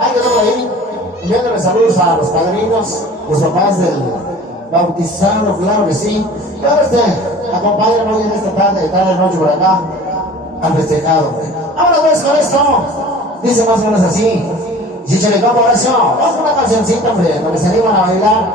Ahí quedó por ahí. Enviándole saludos a los padrinos, los papás del bautizado, claro que sí. Y ahora acompáñanos hoy en esta tarde noche por acá, al festejado. Ahora pues con esto, dice más o menos así. Si se le va oración, vamos con una cancioncita, hombre, donde se animan a bailar.